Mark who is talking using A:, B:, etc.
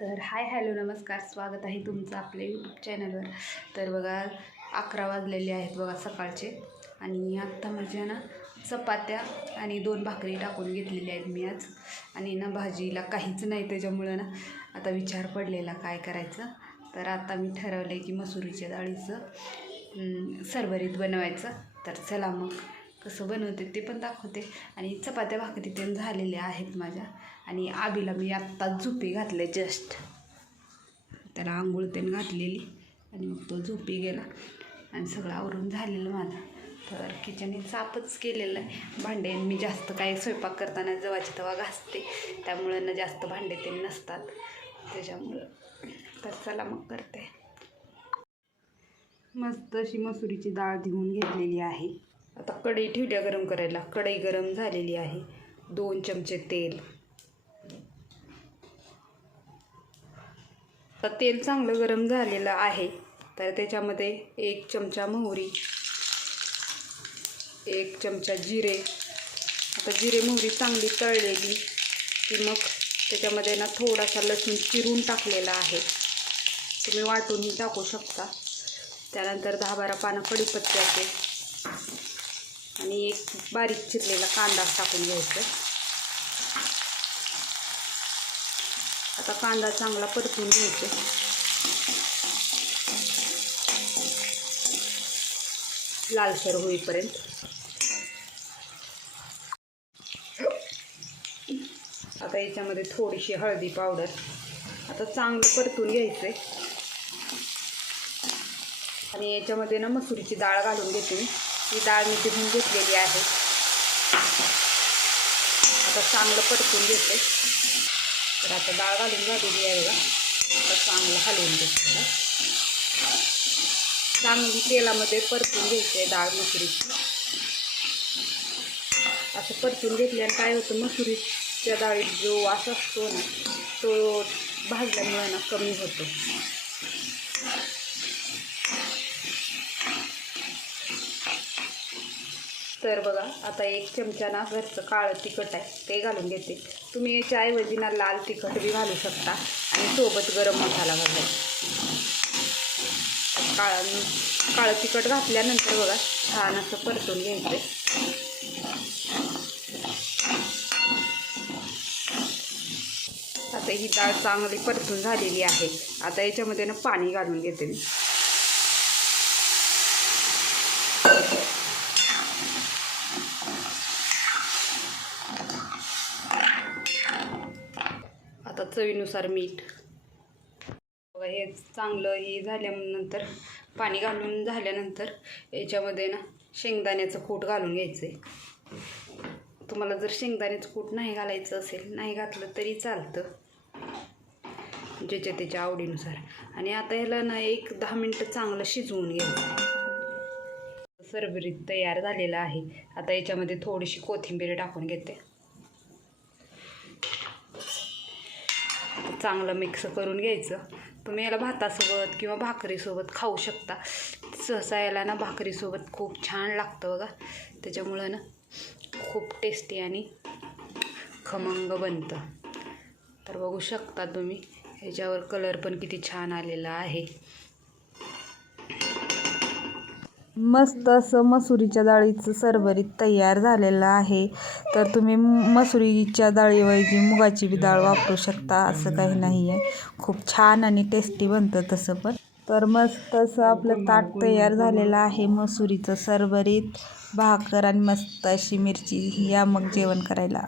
A: तर hi hello नमस्कार. स्वागत आहे तुमचं आपल्या यूट्यूब चॅनलवर तर बघा अकरा वाजलेले आहेत बघा सकाळचे. आणि आत्ता माझ्या ना चपात्या आणि दोन भाकरी टाकून घेतलेल्या आहेत मी आज. आणि ना भाजीला काहीच नाही त्याच्यामुळं ना आता विचार पडलेला काय करायचं. तर आता मी ठरवलं आहे की मसुरीच्या डाळीचं सरभरीत बनवायचं. तर चला मग. कसं बनवते ते पण दाखवते. आणि चपात्या भाकरी ते झालेल्या आहेत माझ्या. आणि आबीला मी आत्ताच झोपी घातले जस्ट त्याला आंघोळ तेन घातलेली आणि मग तो झोपी गेला. आणि सगळं आवरून झालेलं माझं. तर किचन साफच केलेलं आहे. भांडे मी जास्त काही स्वयंपाक करताना जवाची तवा घासते. त्यामुळं ना जास्त भांडे ते नसतात. त्याच्यामुळं तर चला मग करते. मस्त अशी मसुरीची डाळ धुवून घेतलेली आहे. आता कढई ठेवल्या गरम करायला. कढई गरम झालेली आहे. दोन चमचे तेल. आता तेल चांगलं गरम झालेलं आहे. तर त्याच्यामध्ये एक चमचा मोहरी एक चमचा जिरे. आता जिरे मोहरी चांगली तळलेली की मग त्याच्यामध्ये ना थोडासा लसूण चिरून टाकलेला आहे. तुम्ही वाटूनही टाकू शकता. त्यानंतर दहा बारा पानं कढीपत्त्याचे आणि एक बारीक चिरलेला कांदा टाकून घ्यायचा. आता कांदा चांगला परतून घ्यायचा. लालसर होईपर्यंत. आता याच्यामध्ये थोडीशी हळदी पावडर. आता चांगलं परतून घ्यायचं आणि याच्यामध्ये ना मसुरीची डाळ घालून घेते मी. ही डाळ मी तिथून घेतलेली आहे. आता चांगलं परतून घेते. तर आता डाळ घालून झालेली आहे बघा. आता चांगलं हलवून घेते चांगली तेलामध्ये परतून घ्यायची आहे डाळ मसुरीची. असं परतून घेतल्याने काय होतं मसुरीच्या डाळीत जो वास असतो ना तो भाजल्यामुळे ना कमी होतो. तर बघा आता एक चमचा ना घरचं काळं तिखट आहे ते घालून घेते. तुम्ही याच्याऐवजी ना लाल तिखट बी घालू शकता आणि सोबत गरम मसाला घालू काळ काळं तिखट घातल्यानंतर बघा छान असं परतून घ्यायचं. आता ही डाळ चांगली परतून झालेली आहे. आता याच्यामध्ये ना पाणी घालून घेते मी आता चवीनुसार मीठ. बघा हे चांगलं हे झाल्यानंतर पाणी घालून झाल्यानंतर याच्यामध्ये ना शेंगदाण्याचं कूट घालून घ्यायचं आहे तुम्हाला जर शेंगदाण्याचं कूट नाही घालायचं असेल नाही घातलं तरी चालतं. ज्याच्या त्याच्या आवडीनुसार. आणि आता ह्याला ना एक दहा मिनटं चांगलं शिजवून घ्यायचं सरबरीत तयार झालेलं आहे. आता याच्यामध्ये थोडीशी कोथिंबीर टाकून घेते. चांगलं मिक्स करून घ्यायचं. तुम्ही याला भातासोबत किंवा भाकरीसोबत खाऊ शकता. सहसा याला ना भाकरीसोबत खूप छान लागतं बघा. त्याच्यामुळं ना खूप टेस्टी आणि खमंग बनतं. तर बघू शकता तुम्ही ह्याच्यावर कलर पण किती छान आलेला आहे.
B: मस्त असं मसुरीच्या डाळीचं सरभरीत तयार झालेलं आहे. तर तुम्ही मसुरीच्या डाळीऐवजी मुगाची बी डाळ वापरू शकता असं काही नाही आहे खूप छान आणि टेस्टी बनतं तसं पण. तर मस्त असं आपलं ताट तयार झालेलं आहे मसुरीचं सरभरीत भाकर आणि मस्त अशी मिरची या मग जेवण करायला.